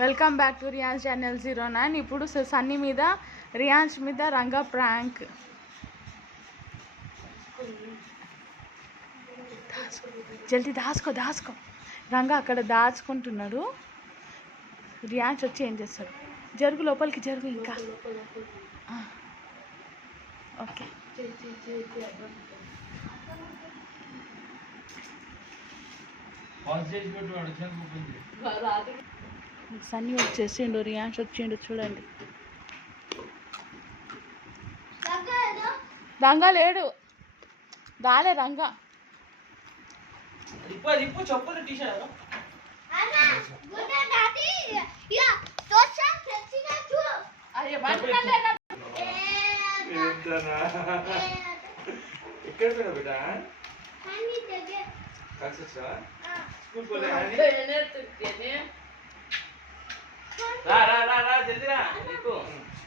Welcome back to Riyan's channel 09. ఇప్పుడు సన్నీ మీద రియాన్స్ మీద రంగా ప్రాంక్. జల్దీ దాసుకో రంగా అక్కడ దాచుకుంటున్నాడు. రియాన్స్ వచ్చి ఏం చేస్తాడు? జరుగు, లోపలికి జరుగు. ఇంకా ఓకే. సన్నీ వచ్చేసిండు, రియాన్స్ వచ్చిండు. చూడండి, రంగా లేడు. రాలే రంగా. ఇక్కడ